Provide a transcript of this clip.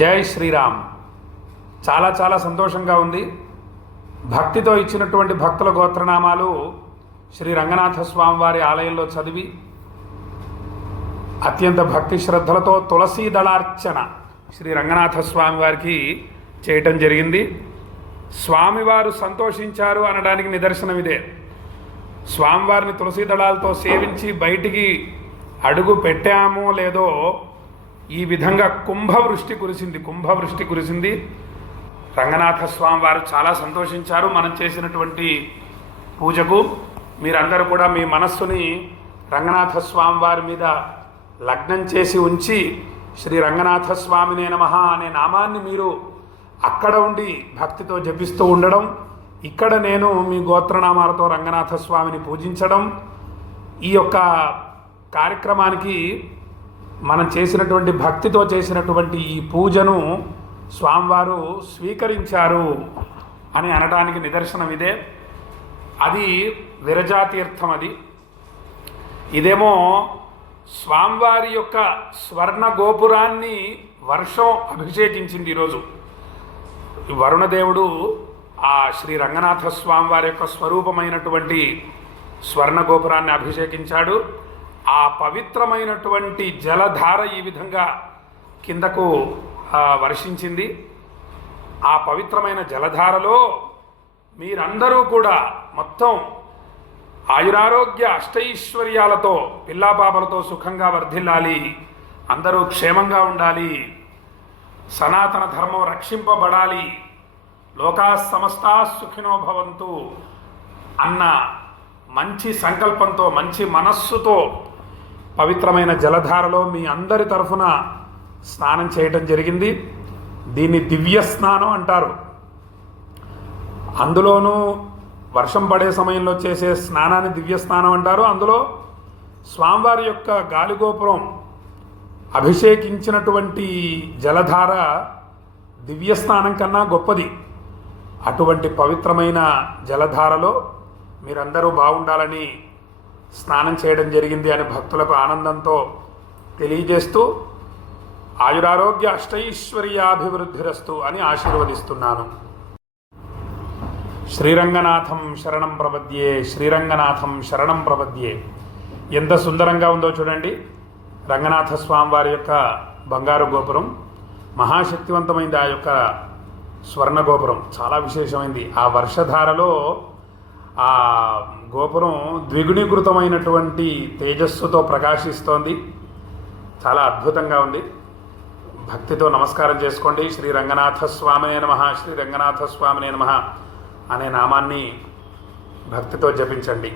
జై శ్రీరామ్. చాలా చాలా సంతోషంగా ఉంది. భక్తితో ఇచ్చినటువంటి భక్తుల గోత్రనామాలు శ్రీ రంగనాథ స్వామి వారి ఆలయంలో చదివి అత్యంత భక్తి శ్రద్ధలతో తులసీ దళార్చన శ్రీ రంగనాథ స్వామి వారికి చేయటం జరిగింది. స్వామివారు సంతోషించారు అనడానికి నిదర్శనం ఇదే. స్వామివారిని తులసీ దళాలతో సేవించి బయటికి అడుగు పెట్టామో లేదో ఈ విధంగా కుంభవృష్టి కురిసింది. రంగనాథ స్వామి వారు చాలా సంతోషించారు మనం చేసినటువంటి పూజకు. మీరందరూ కూడా మీ మనస్సుని రంగనాథ స్వామి వారి మీద లగ్నం చేసి ఉంచి శ్రీ రంగనాథ స్వామినే నమః అనే నామాన్ని మీరు అక్కడ ఉండి భక్తితో జపిస్తూ ఉండడం, ఇక్కడ నేను మీ గోత్రనామాలతో రంగనాథ స్వామిని పూజించడం, ఈ యొక్క కార్యక్రమానికి మనం చేసినటువంటి భక్తితో చేసినటువంటి ఈ పూజను స్వామివారు స్వీకరించారు అని అనడానికి నిదర్శనం ఇదే. అది విరజాతీర్థం. ఇదేమో స్వామివారి యొక్క స్వర్ణ గోపురాన్ని వర్షం అభిషేకించింది. ఈరోజు వరుణదేవుడు ఆ శ్రీ రంగనాథ స్వామి వారి యొక్క స్వరూపమైనటువంటి స్వర్ణ గోపురాన్ని అభిషేకించాడు. ఆ పవిత్రమైనటువంటి జలధార ఈ విధంగా కిందకు వర్షించింది. ఆ పవిత్రమైన జలధారలో మీరందరూ కూడా మొత్తం ఆయురారోగ్య అష్టైశ్వర్యాలతో పిల్లాపాపలతో సుఖంగా వర్ధిల్లాలి, అందరూ క్షేమంగా ఉండాలి, సనాతన ధర్మం రక్షింపబడాలి, లోకా సమస్తా సుఖినో భవంతు అన్న మంచి సంకల్పంతో మంచి మనస్సుతో పవిత్రమైన జలధారలో మీ అందరి తరఫున స్నానం చేయటం జరిగింది. దీన్ని దివ్య స్నానం అంటారు. అందులోనూ వర్షం పడే సమయంలో చేసే స్నానాన్ని దివ్య స్నానం అంటారు. అందులో స్వామివారి యొక్క గాలిగోపురం అభిషేకించినటువంటి జలధార దివ్య స్నానం కన్నా గొప్పది. అటువంటి పవిత్రమైన జలధారలో మీరందరూ బాగుండాలని స్నానం చేయడం జరిగింది అని భక్తులకు ఆనందంతో తెలియజేస్తూ ఆయురారోగ్య అష్టైశ్వర్యాభివృద్ధిరస్తు అని ఆశీర్వదిస్తున్నాను. శ్రీరంగనాథం శరణం ప్రపద్యే, శ్రీరంగనాథం శరణం ప్రపద్యే. ఎంత సుందరంగా ఉందో చూడండి. రంగనాథ స్వామి వారి యొక్క బంగారు గోపురం మహాశక్తివంతమైంది. ఆ యొక్క స్వర్ణ గోపురం చాలా విశేషమైంది. ఆ వర్షధారలో ఆ గోపురం ద్విగుణీకృతమైనటువంటి తేజస్సుతో ప్రకాశిస్తోంది. చాలా అద్భుతంగా ఉంది. భక్తితో నమస్కారం చేసుకోండి. శ్రీ రంగనాథ స్వామినే నమః, శ్రీ రంగనాథ స్వామినే నమః అనే నామాన్ని భక్తితో జపించండి.